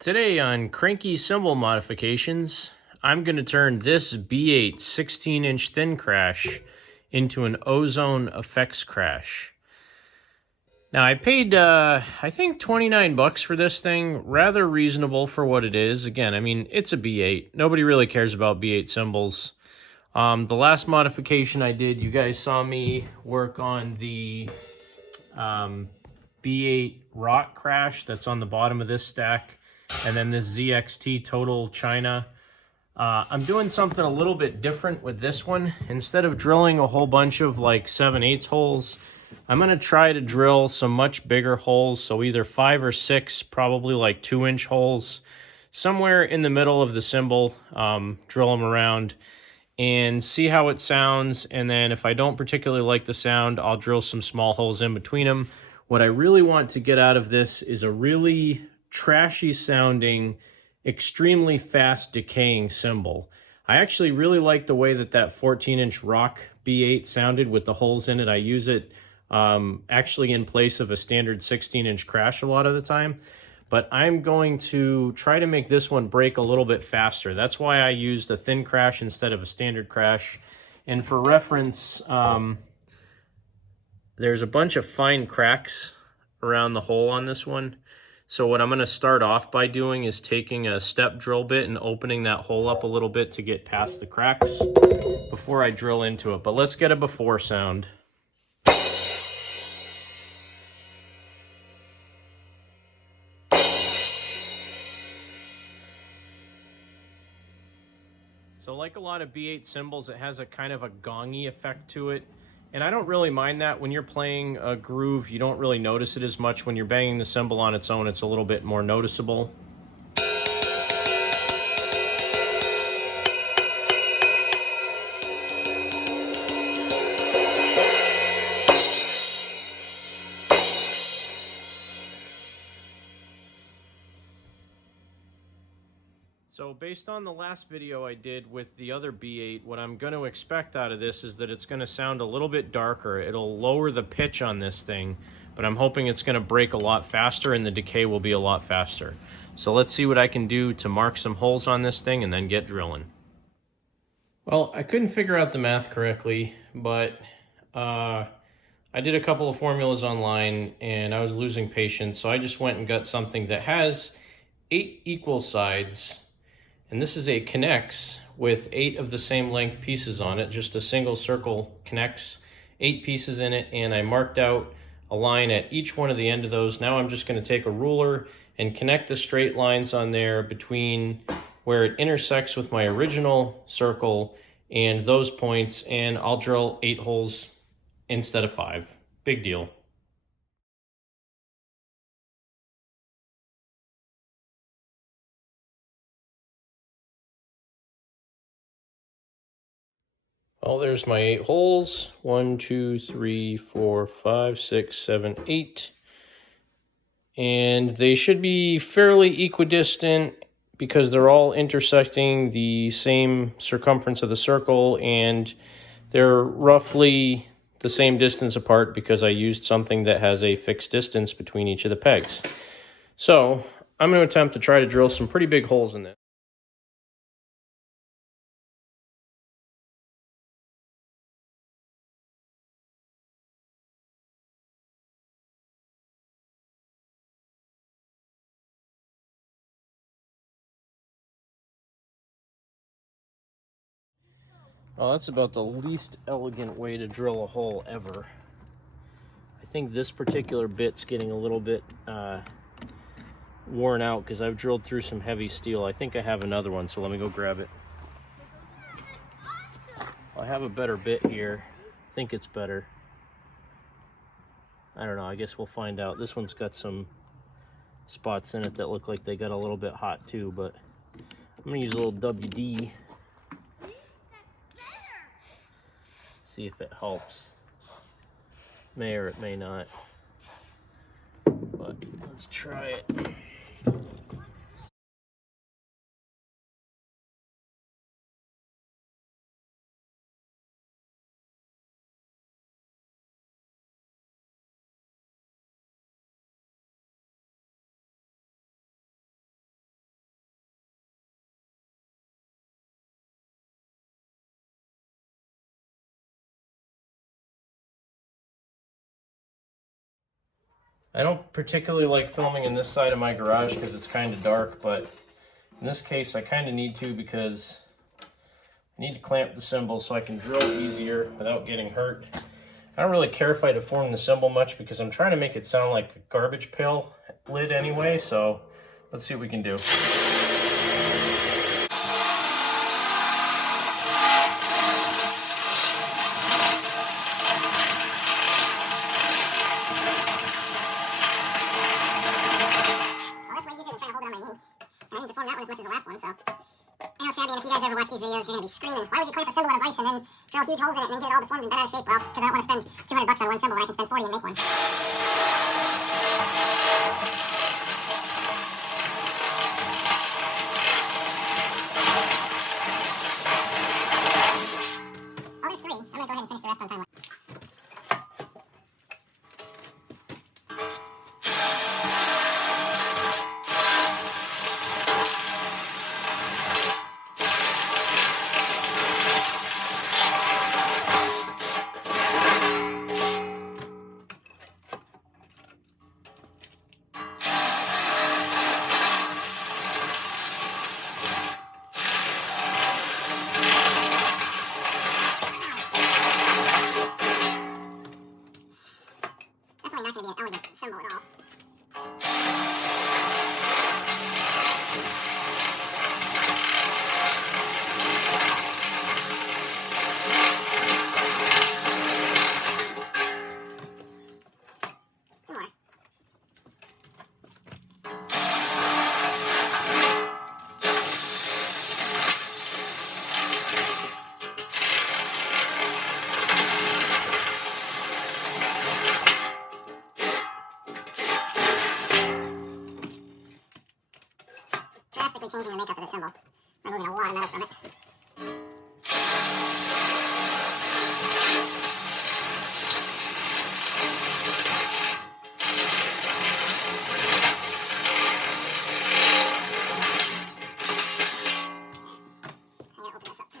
Today on Cranky Cymbal Modifications, I'm going to turn this B8 16-inch thin crash into an Ozone effects crash. Now I paid, I think 29 bucks for this thing, rather reasonable for what it is. Again, I mean, it's a B8. Nobody really cares about B8 cymbals. The last modification I did, you guys saw me work on the B8 Rock Crash that's on the bottom of this stack, and then this ZXT Total China. I'm doing something a little bit different with this one. Instead of drilling a whole bunch of like 7/8 holes, I'm going to try to drill some much bigger holes, so either 5 or 6, probably like 2-inch holes, somewhere in the middle of the cymbal. Drill them around and see how it sounds, and then if I don't particularly like the sound, I'll drill some small holes in between them. What I really want to get out of this is a really trashy sounding, extremely fast decaying cymbal. I actually really like the way that 14-inch Rock B8 sounded with the holes in it. I use it actually in place of a standard 16-inch crash a lot of the time. But I'm going to try to make this one break a little bit faster. That's why I used a thin crash instead of a standard crash. And for reference, there's a bunch of fine cracks around the hole on this one. So what I'm going to start off by doing is taking a step drill bit and opening that hole up a little bit to get past the cracks before I drill into it. But let's get a before sound. So like a lot of B8 cymbals, it has a kind of a gongy effect to it. And I don't really mind that. When you're playing a groove, you don't really notice it as much. When you're banging the cymbal on its own, it's a little bit more noticeable. So based on the last video I did with the other B8, what I'm going to expect out of this is that it's going to sound a little bit darker. It'll lower the pitch on this thing, but I'm hoping it's going to break a lot faster and the decay will be a lot faster. So let's see what I can do to mark some holes on this thing and then get drilling. Well, I couldn't figure out the math correctly, but I did a couple of formulas online and I was losing patience, so I just went and got something that has 8 equal sides. And this is a connects with 8 of the same length pieces on it. Just a single circle connects, 8 pieces in it, and I marked out a line at each one of the end of those. Now I'm just going to take a ruler and connect the straight lines on there between where it intersects with my original circle and those points, and I'll drill 8 holes instead of 5. Big deal. Well, there's my 8 holes. 1, 2, 3, 4, 5, 6, 7, 8. And they should be fairly equidistant because they're all intersecting the same circumference of the circle, and they're roughly the same distance apart because I used something that has a fixed distance between each of the pegs. So I'm going to attempt to try to drill some pretty big holes in this. Well, that's about the least elegant way to drill a hole ever. I think this particular bit's getting a little bit worn out because I've drilled through some heavy steel. I think I have another one, so let me go grab it. I have a better bit here. I think it's better. I don't know, I guess we'll find out. This one's got some spots in it that look like they got a little bit hot too, but I'm gonna use a little WD. See if it helps. May or it may not. But let's try it. I don't particularly like filming in this side of my garage because it's kind of dark, but in this case I kind of need to because I need to clamp the cymbal so I can drill easier without getting hurt. I don't really care if I deform the cymbal much because I'm trying to make it sound like a garbage pail lid anyway, so let's see what we can do. I know, Sabian, if you guys ever watch these videos, you're going to be screaming, why would you clamp a cymbal on a vise and then drill huge holes in it and then get it all deformed and bent out of shape? Well, because I don't want to spend $200 on one cymbal when I can spend 40 and make one. Oh, there's 3. I'm going to go ahead and finish the rest on time. Definitely not going to be an elegant cymbal at all. More. Drastically changing the makeup of the cymbal, removing a lot of metal from it. I'm going to open this up too.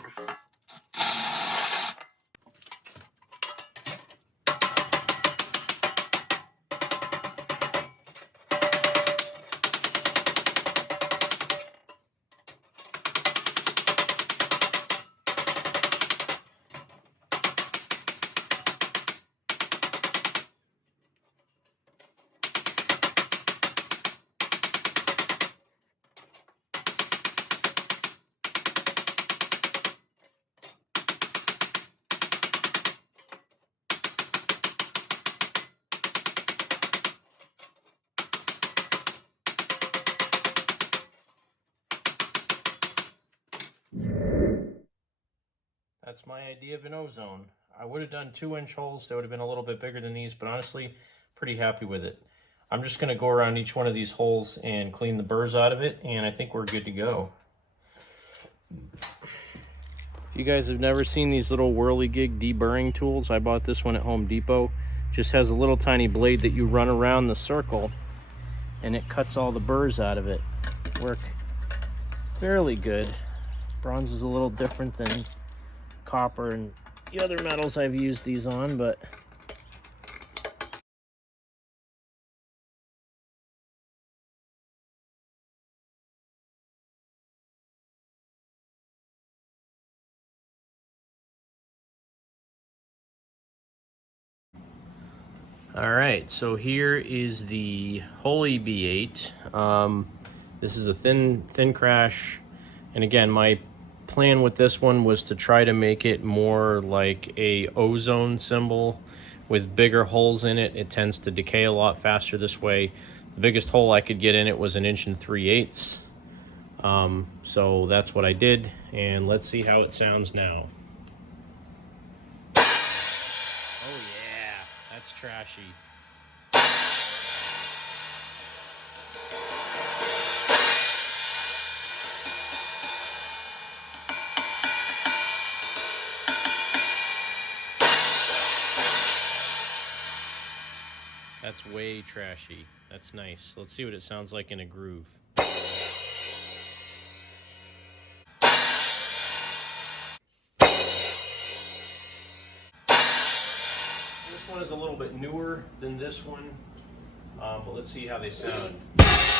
That's my idea of an ozone. I would have done 2-inch holes. They would have been a little bit bigger than these, but honestly, pretty happy with it. I'm just going to go around each one of these holes and clean the burrs out of it, and I think we're good to go. If you guys have never seen these little whirligig deburring tools, I bought this one at Home Depot. Just has a little tiny blade that you run around the circle, and it cuts all the burrs out of it. Work fairly good. Bronze is a little different than copper and the other metals I've used these on, but all right, so here is the Holy B8. This is a thin crash, and again, my plan with this one was to try to make it more like a ozone cymbal with bigger holes in it. It tends to decay a lot faster this way. The biggest hole I could get in it was 1 3/8 inches. So that's what I did, and let's see how it sounds now. Oh yeah, that's trashy. That's way trashy. That's nice. Let's see what it sounds like in a groove. This one is a little bit newer than this one. but let's see how they sound.